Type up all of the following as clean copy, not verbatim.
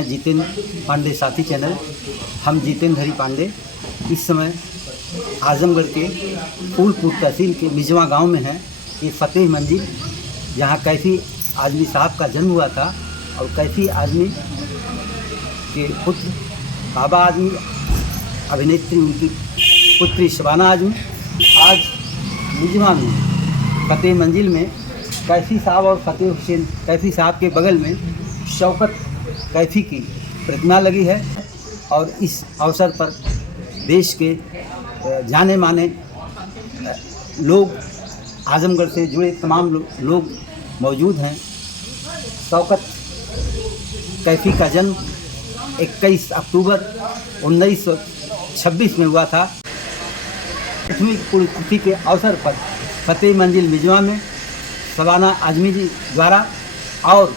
हैं जितेंद्र पांडे साथी चैनल। हम जितेंद्र हरी पांडे इस समय आजमगढ़ के फूलपुर तहसील के मिजवा गांव में हैं। ये फतेह मंजिल जहां कैफी आजमी साहब का जन्म हुआ था और कैफी आजमी के पुत्र बाबा आजमी, अभिनेत्री उनकी पुत्री शबाना आजमी, आज मिजवा में फतेह मंजिल में कैफी साहब और फतेह हुसैन कैफी साहब के बगल में शौकत कैफी की प्रतिमा लगी है। और इस अवसर पर देश के जाने माने लोग, आजमगढ़ से जुड़े तमाम लोग मौजूद हैं। शौकत कैफी का जन्म 21 अक्टूबर 1926 में हुआ था। 8वीं पुण्यतिथि के अवसर पर फतेह मंजिल मिजवा में शबाना आजमी जी द्वारा और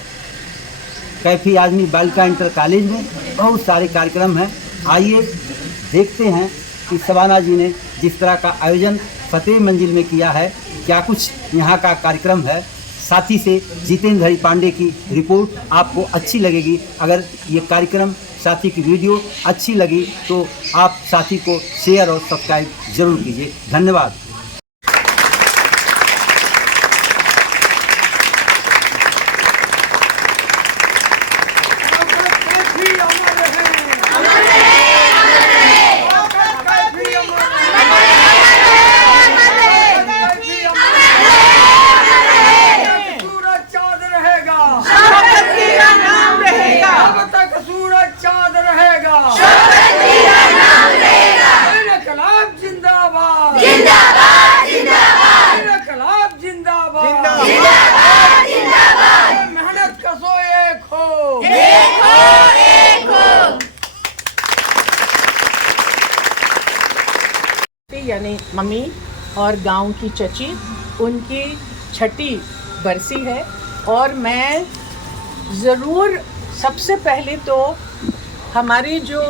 कैफी आजमी बालिका इंटर कॉलेज में बहुत सारे कार्यक्रम हैं। आइए देखते हैं कि शबाना जी ने जिस तरह का आयोजन फतेह मंजिल में किया है, क्या कुछ यहाँ का कार्यक्रम है। साथी से जितेंद्र हरी पांडे की रिपोर्ट आपको अच्छी लगेगी। अगर ये कार्यक्रम, साथी की वीडियो अच्छी लगी तो आप साथी को शेयर और सब्सक्राइब जरूर कीजिए। धन्यवाद। यानी मम्मी और गांव की चची, उनकी छठी बरसी है। और मैं ज़रूर सबसे पहले तो हमारे जो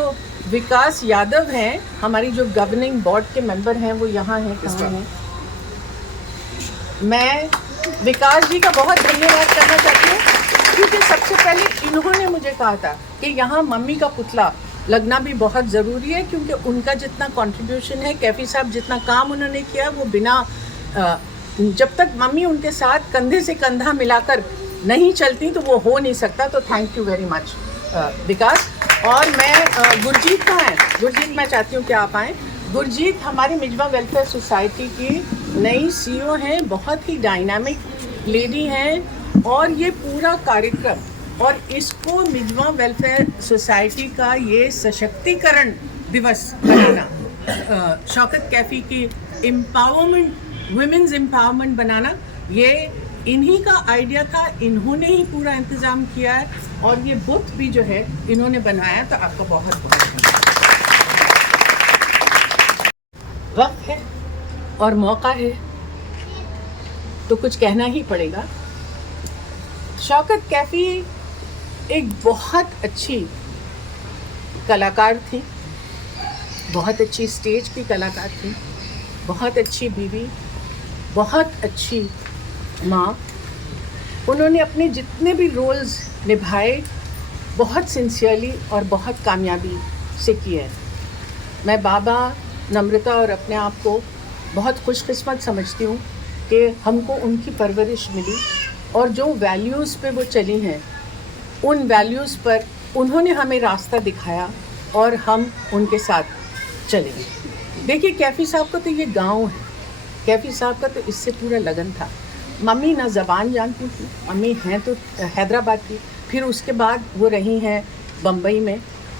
विकास यादव हैं, हमारी जो गवर्निंग बोर्ड के मेंबर हैं, वो यहाँ हैं, कहाँ हैं, मैं विकास जी का बहुत धन्यवाद करना चाहती हूँ, क्योंकि सबसे पहले इन्होंने मुझे कहा था कि यहाँ मम्मी का पुतला लगना भी बहुत ज़रूरी है, क्योंकि उनका जितना कंट्रीब्यूशन है, कैफी साहब जितना काम उन्होंने किया, वो बिना जब तक मम्मी उनके साथ कंधे से कंधा मिलाकर नहीं चलती तो वो हो नहीं सकता। तो थैंक यू वेरी मच विकास। और मैं गुरजीत कहाँ है? गुरजीत, मैं चाहती हूँ कि आप आएँ। गुरजीत हमारी मिजवा वेलफेयर सोसाइटी की नई CEO हैं, बहुत ही डायनामिक लेडी हैं। और ये पूरा कार्यक्रम और इसको मिजवा वेलफेयर सोसाइटी का ये सशक्तिकरण दिवस बनाना, शौकत कैफी की एम्पावरमेंट, वुमेन्स एम्पावरमेंट बनाना, ये इन्हीं का आइडिया था। इन्होंने ही पूरा इंतज़ाम किया है और ये बुत भी जो है इन्होंने बनाया। तो आपका बहुत बहुत धन्यवाद। वक्त है और मौका है तो कुछ कहना ही पड़ेगा। शौकत कैफी एक बहुत अच्छी कलाकार थी, बहुत अच्छी स्टेज की कलाकार थी, बहुत अच्छी बीवी, बहुत अच्छी माँ। उन्होंने अपने जितने भी रोल्स निभाए बहुत सिंसियरली और बहुत कामयाबी से किए। मैं बाबा, नम्रता और अपने आप को बहुत खुशकिस्मत समझती हूँ कि हमको उनकी परवरिश मिली और जो वैल्यूज़ पे वो चली हैं, उन वैल्यूज़ पर उन्होंने हमें रास्ता दिखाया और हम उनके साथ चले। देखिए, कैफी साहब का तो ये गांव है, कैफी साहब का तो इससे पूरा लगन था। मम्मी ना ज़बान जानती थी, मम्मी हैं तो हैदराबाद की, फिर उसके बाद वो रही हैं बम्बई में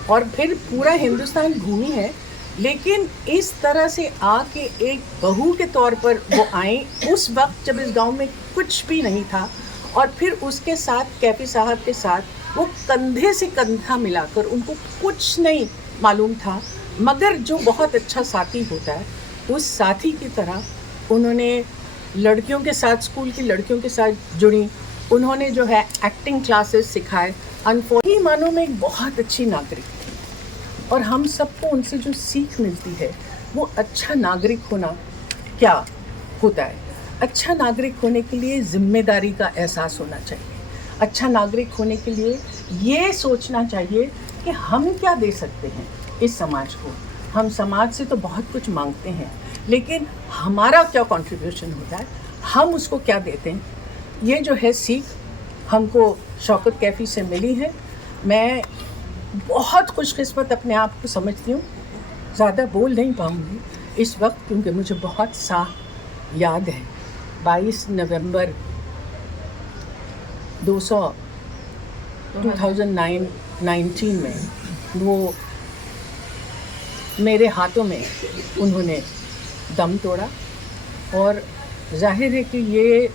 और फिर पूरा हिंदुस्तान घूमी है। लेकिन इस तरह से आके एक बहू के तौर पर वो आई उस वक्त जब इस गांव में कुछ भी नहीं था। और फिर उसके साथ कैफी साहब के साथ वो कंधे से कंधा मिलाकर, उनको कुछ नहीं मालूम था मगर जो बहुत अच्छा साथी होता है, उस साथी की तरह उन्होंने लड़कियों के साथ, स्कूल की लड़कियों के साथ जुड़ी। उन्होंने जो है एक्टिंग क्लासेस सिखाए। अनफॉर्चुनेटली मानो में एक बहुत अच्छी नागरिक थी और हम सबको उनसे जो सीख मिलती है वो अच्छा नागरिक होना क्या होता है। अच्छा नागरिक होने के लिए ज़िम्मेदारी का एहसास होना चाहिए। अच्छा नागरिक होने के लिए ये सोचना चाहिए कि हम क्या दे सकते हैं इस समाज को। हम समाज से तो बहुत कुछ मांगते हैं, लेकिन हमारा क्या कंट्रीब्यूशन होता है, हम उसको क्या देते हैं। ये जो है सीख हमको शौकत कैफ़ी से मिली है। मैं बहुत खुशकिस्मत अपने आप को समझती हूँ। ज़्यादा बोल नहीं पाऊँगी इस वक्त, क्योंकि मुझे बहुत साफ याद है 22 नवंबर 2019 में वो मेरे हाथों में उन्होंने दम तोड़ा। और जाहिर है कि ये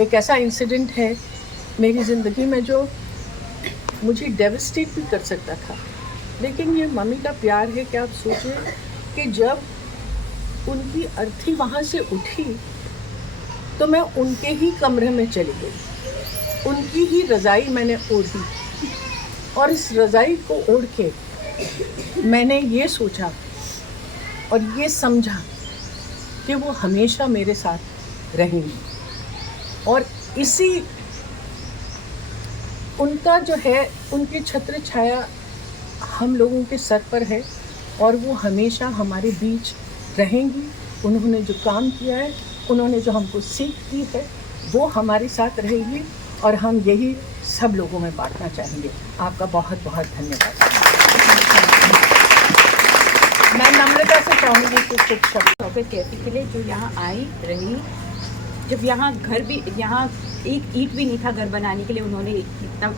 एक ऐसा इंसिडेंट है मेरी ज़िंदगी में जो मुझे डेवस्टेट भी कर सकता था, लेकिन ये मम्मी का प्यार है कि आप सोचिए कि जब उनकी अर्थी वहाँ से उठी तो मैं उनके ही कमरे में चली गई, उनकी ही रज़ाई मैंने ओढ़ी, और इस रज़ाई को ओढ़ के मैंने ये सोचा और ये समझा कि वो हमेशा मेरे साथ रहेंगी। और इसी उनका जो है, उनकी छत्र छाया हम लोगों के सर पर है और वो हमेशा हमारे बीच रहेंगी। उन्होंने जो काम किया है, उन्होंने जो हमको सीख दी है, वो हमारे साथ रहेगी और हम यही सब लोगों में बांटना चाहेंगे। आपका बहुत बहुत धन्यवाद। मैं नम्रता से चाहूँगी कि कुछ शब्द शौकत कैफ़ी के लिए जो यहाँ आई रही, जब यहाँ घर भी, यहाँ एक ईंट भी नहीं था घर बनाने के लिए, उन्होंने इतना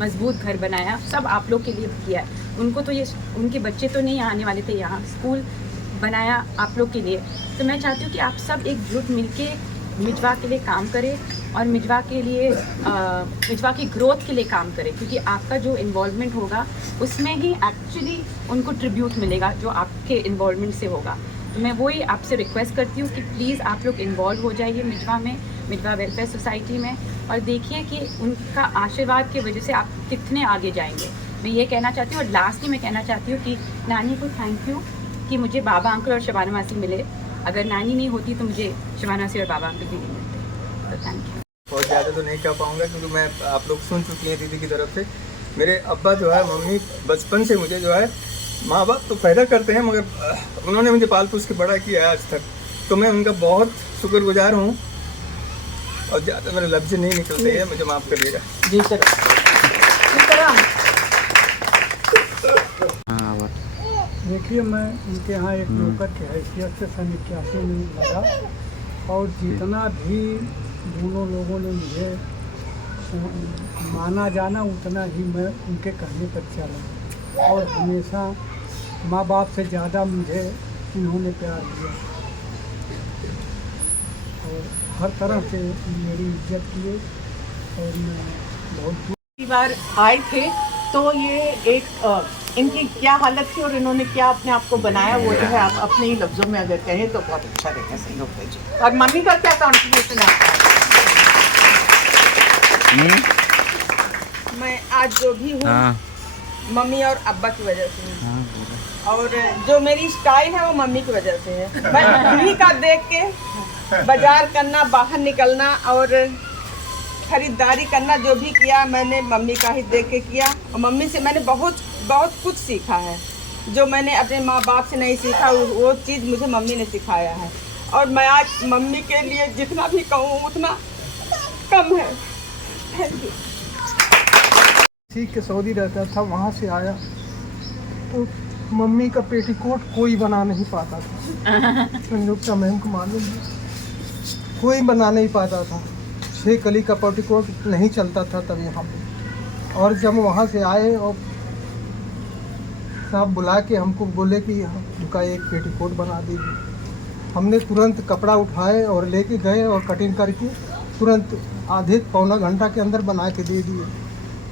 मजबूत घर बनाया, सब आप लोग के लिए किया। उनको तो ये, उनके बच्चे तो नहीं आने वाले थे, यहाँ स्कूल बनाया आप लोग के लिए। तो मैं चाहती हूँ कि आप सब एकजुट मिलके मिजवा के लिए काम करें और मिजवा के लिए मिजवा की ग्रोथ के लिए काम करें, क्योंकि आपका जो इन्वॉल्वमेंट होगा उसमें ही एक्चुअली उनको ट्रिब्यूट मिलेगा जो आपके इन्वॉल्वमेंट से होगा। तो मैं वही आपसे रिक्वेस्ट करती हूँ कि प्लीज़ आप लोग इन्वॉल्व हो जाइए मिजवा में, मिजवा वेलफेयर सोसाइटी में, और देखिए कि उनका आशीर्वाद की वजह से आप कितने आगे जाएंगे। मैं ये कहना चाहती हूँ। और लास्टली मैं कहना चाहती हूँ कि नानी को थैंक यू कि मुझे बाबा अंकल और शबाना मासी मिले। अगर नानी नहीं होती तो मुझे शबाना मासी और बाबा अंकल भी नहीं मिलते। तो थैंक यू। बहुत ज़्यादा तो नहीं कह पाऊँगा क्योंकि मैं, आप लोग सुन चुकी हैं दीदी की तरफ से। मेरे अब्बा जो है, मम्मी बचपन से मुझे जो है, माँ बाप तो पैदा करते हैं मगर उन्होंने मुझे पाल पोस के बड़ा किया है आज तक, तो मैं उनका बहुत शुक्रगुजार हूँ। और ज़्यादा मेरे लफ्ज़ नहीं निकलते हैं, मुझे माफ़ करिएगा। जी सर। देखिए, मैं उनके यहाँ एक नौकर की हैसियत से सन 81 में लगा, और जितना भी दोनों लोगों ने मुझे माना जाना, उतना ही मैं उनके कहने पर चला। और हमेशा माँ बाप से ज़्यादा मुझे इन्होंने प्यार दिया और हर तरह से मेरी इज्जत किए। और मैं बहुत बार आए थे तो ये एक इनकी क्या हालत थी और इन्होंने क्या अपने आप को बनाया, वो जो है आप अपने ही लफ्ज़ों में अगर कहें तो बहुत अच्छा रहेगा। सहयोग जी। और मम्मी का क्या कॉन्ट्रीब्यूशन है आपका? मैं आज जो भी हूँ मम्मी और अब्बा की वजह से हूँ, और जो मेरी स्टाइल है वो मम्मी की वजह से है। मैं टीवी का देख के बाजार करना, बाहर निकलना और खरीदारी करना जो भी किया मैंने मम्मी का ही देख के किया। और मम्मी से मैंने बहुत बहुत कुछ सीखा है, जो मैंने अपने माँ बाप से नहीं सीखा, वो चीज़ मुझे मम्मी ने सिखाया है। और मैं आज मम्मी के लिए जितना भी कहूँ उतना कम है। Thank you. सीख के सऊदी रहता था, वहाँ से आया तो मम्मी का पेटीकोट कोई बना नहीं पाता था। संयुक्त मैम को मालूम है, कोई बना नहीं पाता था। 6 कली का पेटीकोट नहीं चलता था तब यहाँ पे। और जब वहाँ से आए और साहब बुला के हमको बोले कि उनका एक पेटीकोट बना दीजिए, हमने तुरंत कपड़ा उठाए और लेके गए और कटिंग करके तुरंत आधे पौना घंटा के अंदर बना के दे दिए।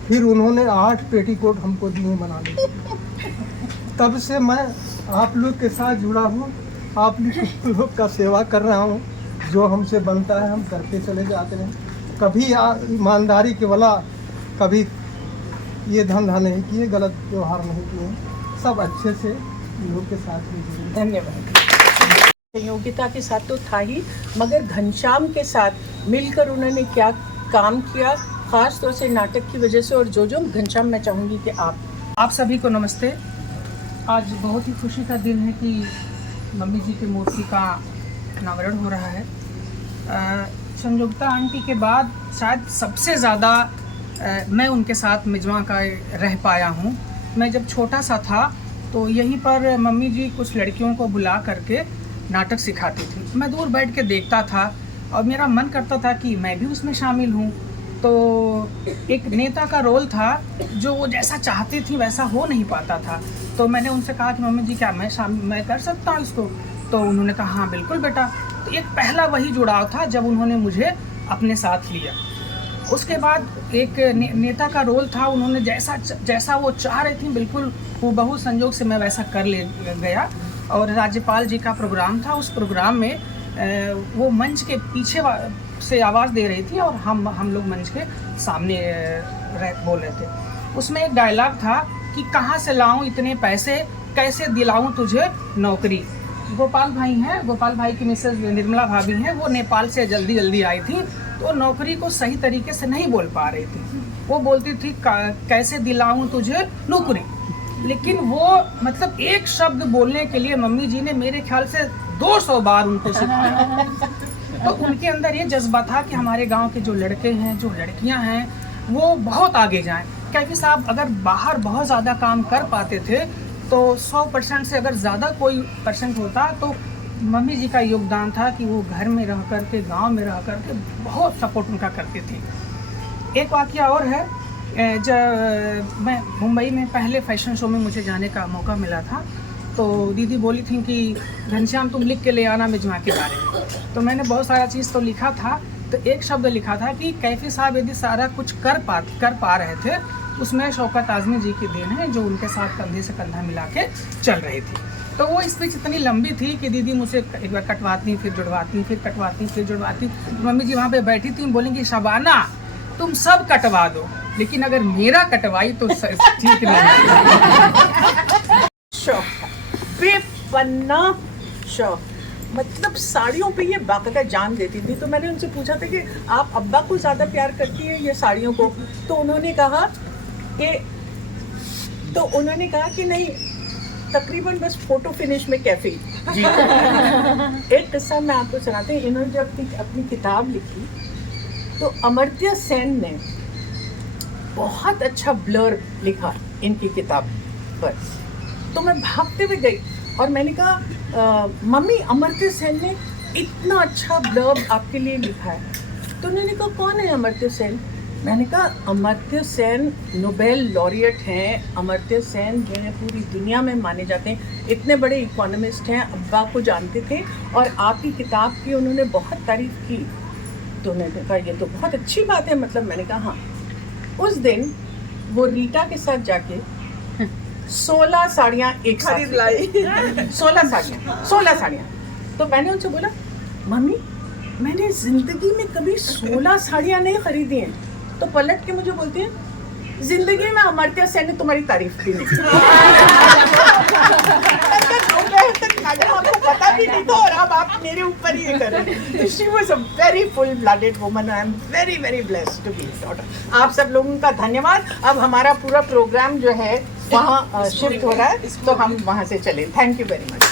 फिर उन्होंने 8 पेटीकोट हमको दिए बनाने के। तब से मैं आप लोग के साथ जुड़ा हूँ, आप लोग का सेवा कर रहा हूँ। जो हमसे बनता है हम करते चले जाते हैं। कभी ईमानदारी के वाला कभी ये धंधा नहीं किए, गलत व्यवहार नहीं किए, सब अच्छे से लोग के साथ में जुड़े। धन्यवाद। योग्यता के साथ तो था ही, मगर घनश्याम के साथ मिलकर उन्होंने क्या काम किया, खास तौर से नाटक की वजह से। और जो घनश्याम, मैं चाहूँगी कि आप सभी को नमस्ते। आज बहुत ही खुशी का दिन है कि मम्मी जी की मूर्ति का अनावरण हो रहा है। संयुक्ता आंटी के बाद शायद सबसे ज़्यादा मैं उनके साथ मिजवा का रह पाया हूँ। मैं जब छोटा सा था तो यहीं पर मम्मी जी कुछ लड़कियों को बुला करके नाटक सिखाती थी। मैं दूर बैठ के देखता था और मेरा मन करता था कि मैं भी उसमें शामिल हूँ। तो एक नेता का रोल था, जो वो जैसा चाहती थी वैसा हो नहीं पाता था। तो मैंने उनसे कहा कि मम्मी जी क्या मैं कर सकता हूँ इसको? तो उन्होंने कहा हाँ बिल्कुल बेटा। तो एक पहला वही जुड़ाव था जब उन्होंने मुझे अपने साथ लिया। उसके बाद एक नेता का रोल था, उन्होंने जैसा वो चाह रही थी बिल्कुल हूबहू संजोग से मैं वैसा कर ले गया। और राज्यपाल जी का प्रोग्राम था, उस प्रोग्राम में वो मंच के पीछे से आवाज़ दे रही थी और हम लोग मंच के सामने बोल रहे थे। उसमें एक डायलॉग था कि कहाँ से लाऊं इतने पैसे, कैसे दिलाऊं तुझे नौकरी। गोपाल भाई की मिसेज निर्मला भाभी हैं, वो नेपाल से जल्दी आई थी, तो नौकरी को सही तरीके से नहीं बोल पा रही थी। वो बोलती थी कैसे दिलाऊं तुझे नौकरी, लेकिन वो मतलब एक शब्द बोलने के लिए मम्मी जी ने मेरे ख्याल से 200 बार उनको सिखाया। तो उनके अंदर ये जज्बा था कि हमारे गांव के जो लड़के हैं, जो लड़कियां हैं, वो बहुत आगे जाएं। कैफी साहब अगर बाहर बहुत ज़्यादा काम कर पाते थे तो 100% से अगर ज़्यादा कोई परसेंट होता तो मम्मी जी का योगदान था कि वो घर में रह कर के, गाँव में रह कर के बहुत सपोर्ट उनका करती थी। एक वाक़या और है, जब मैं मुंबई में पहले फैशन शो में मुझे जाने का मौका मिला था, तो दीदी बोली थी कि घनश्याम तुम लिख के ले आना मिजवा के बारे में। तो मैंने बहुत सारा चीज़ तो लिखा था, तो एक शब्द लिखा था कि कैफी साहब यदि सारा कुछ कर पा रहे थे, उसमें शौकत आज़मी जी की देन है, जो उनके साथ कंधे से कंधा मिला के चल रही थी। तो वो स्पीच इतनी लंबी थी कि दीदी मुझे एक बार कटवाती, फिर जुड़वाती, फिर कटवाती, फिर जुड़वाती। मम्मी जी वहाँ पे बैठी थी, बोलेंगी शबाना तुम सब कटवा दो, लेकिन अगर मेरा कटवाई तो ठीक नहीं। शौक था, बेपन्ना शौक, मतलब साड़ियों पे ये बाकायदा जान देती थी। तो मैंने उनसे पूछा था कि आप अब्बा को ज़्यादा प्यार करती है या साड़ियों को? तो उन्होंने कहा कि नहीं, तकरीबन बस फोटो फिनिश में कैफी जी। एक किस्सा मैं आपको सुनाती हूँ। इन्होंने जब अपनी किताब लिखी तो अमर्त्य सेन ने बहुत अच्छा ब्लर लिखा इनकी किताब पर। तो मैं भागते हुए गई और मैंने कहा मम्मी अमर्त्य सेन ने इतना अच्छा ब्लर्ब आपके लिए लिखा है। तो उन्होंने कहा कौन है अमर्त्य सेन? मैंने कहा अमर्त्य सेन नोबेल लॉरिएट हैं। अमर्त्य सेन जो है पूरी दुनिया में माने जाते हैं, इतने बड़े इकोनॉमिस्ट हैं, अब्बा को जानते थे और आपकी किताब की उन्होंने बहुत तारीफ़ की। तो उन्होंने कहा ये तो बहुत अच्छी बात है, मतलब मैंने कहा हाँ। उस दिन वो रीटा के साथ जाके 16 साड़ियाँ एक साथ लाई। 16 साड़ियाँ। तो मैंने उनसे बोला मम्मी मैंने ज़िंदगी में कभी 16 साड़ियाँ नहीं खरीदी हैं। तो पलट के मुझे बोलती है ज़िंदगी में अमर्त्य सेन ने तुम्हारी तारीफ की नहीं। आपको पता भी नहीं था और अब आप मेरे ऊपर ये कर रहे हैं। She was a very full blooded woman. I am very very blessed to be daughter. आप सब लोगों का धन्यवाद। अब हमारा पूरा प्रोग्राम जो है वहाँ शिफ्ट हो रहा है, तो हम वहाँ से चलें। Thank you very much.